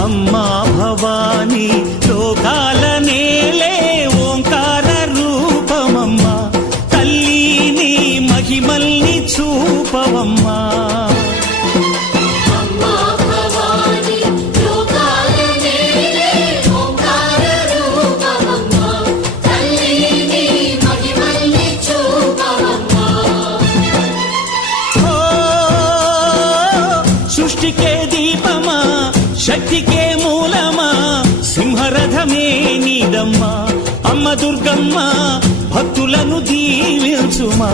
అమ్మా భవానీ లోకాల నేలే ఓంకార రూపమమ్మా తల్లి నీ మహిమల్ని చూపవమ్మా సృష్టికే దీపమా శక్తికే మూలమా సింహరథమే నీదమ్మా అమ్మ దుర్గమ్మ భక్తులను దీవించుమా